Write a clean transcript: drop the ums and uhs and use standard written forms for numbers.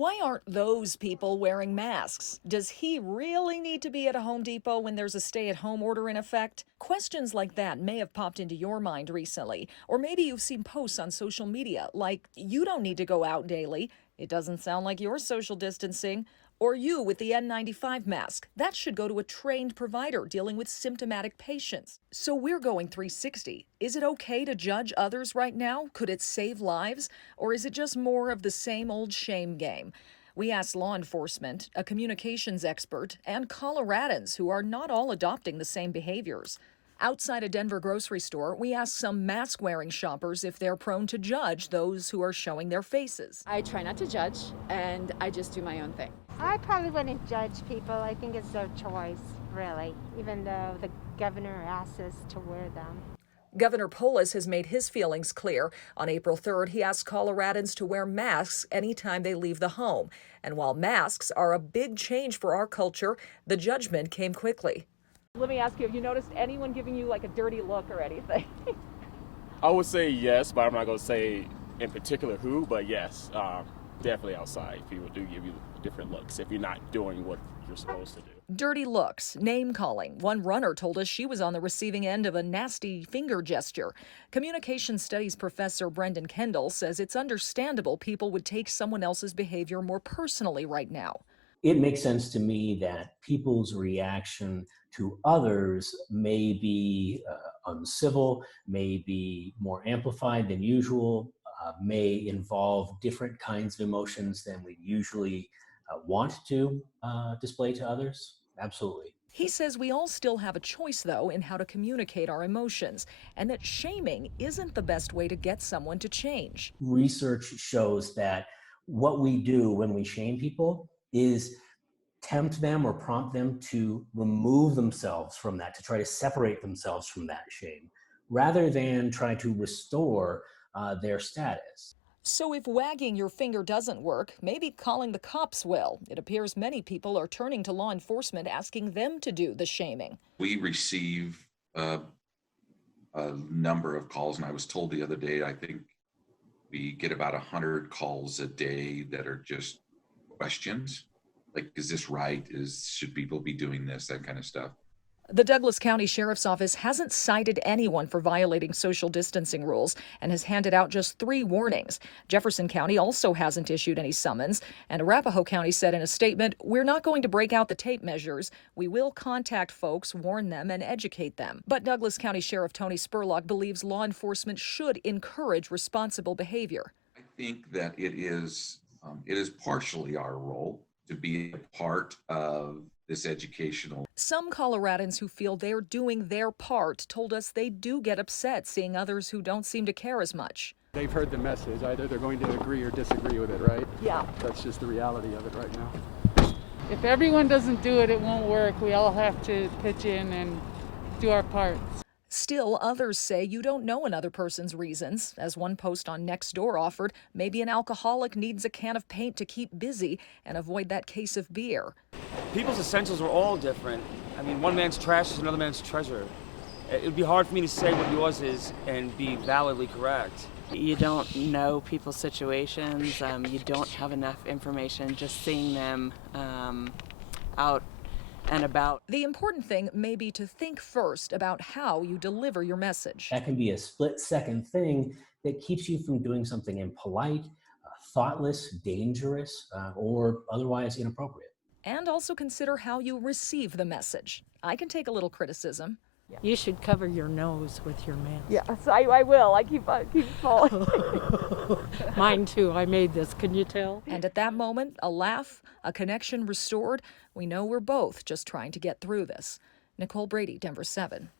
Why aren't those people wearing masks? Does he really need to be at a Home Depot when there's a stay-at-home order in effect? Questions like that may have popped into your mind recently, or maybe you've seen posts on social media like, you don't need to go out daily. It doesn't sound like you're social distancing. Or you with the N95 mask. That should go to a trained provider dealing with symptomatic patients. So we're going 360. Is it okay to judge others right now? Could it save lives? Or is it just more of the same old shame game? We asked law enforcement, a communications expert, and Coloradans who are not all adopting the same behaviors. Outside a Denver grocery store, we asked some mask-wearing shoppers if they're prone to judge those who are showing their faces. I try not to judge, and I just do my own thing. I probably wouldn't judge people. I think it's their choice, really, even though the governor asks us to wear them. Governor Polis has made his feelings clear. On April 3rd, he asked Coloradans to wear masks anytime they leave the home. And while masks are a big change for our culture, the judgment came quickly. Let me ask you, have you noticed anyone giving you like a dirty look or anything? I would say yes, but I'm not going to say in particular who, but yes, definitely outside. People do give you different looks if you're not doing what you're supposed to do. Dirty looks, name calling. One runner told us she was on the receiving end of a nasty finger gesture. Communication studies professor Brendan Kendall says it's understandable people would take someone else's behavior more personally right now. It makes sense to me that people's reaction to others may be uncivil, may be more amplified than usual, may involve different kinds of emotions than we usually want to display to others. Absolutely. He says we all still have a choice, though, in how to communicate our emotions, and that shaming isn't the best way to get someone to change. Research shows that what we do when we shame people is tempt them or prompt them to remove themselves from that, to try to separate themselves from that shame, rather than try to restore their status. So if wagging your finger doesn't work, maybe calling the cops will. It appears many people are turning to law enforcement asking them to do the shaming. We receive a number of calls, and I was told the other day, I think we get about 100 calls a day that are just questions. Like, is this right? Should people be doing this? That kind of stuff. The Douglas County Sheriff's Office hasn't cited anyone for violating social distancing rules and has handed out just 3 warnings. Jefferson County also hasn't issued any summons, and Arapahoe County said in a statement, "We're not going to break out the tape measures. We will contact folks, warn them, and educate them." But Douglas County Sheriff Tony Spurlock believes law enforcement should encourage responsible behavior. I think that it is partially our role to be a part of this educational. Some Coloradans who feel they're doing their part told us they do get upset seeing others who don't seem to care as much. They've heard the message. Either they're going to agree or disagree with it, right? Yeah. That's just the reality of it right now. If everyone doesn't do it, it won't work. We all have to pitch in and do our parts. Still, others say you don't know another person's reasons. As one post on Nextdoor offered, maybe an alcoholic needs a can of paint to keep busy and avoid that case of beer. People's essentials are all different. I mean, one man's trash is another man's treasure. It would be hard for me to say what yours is and be validly correct. You don't know people's situations. You don't have enough information. Just seeing them out and about. The important thing may be to think first about how you deliver your message. That can be a split-second thing that keeps you from doing something impolite, thoughtless, dangerous, or otherwise inappropriate. And also consider how you receive the message. I can take a little criticism. You should cover your nose with your mask. Yes, I will. I keep falling. Mine too. I made this. Can you tell? And at that moment, a laugh, a connection restored. We know we're both just trying to get through this. Nicole Brady, Denver 7.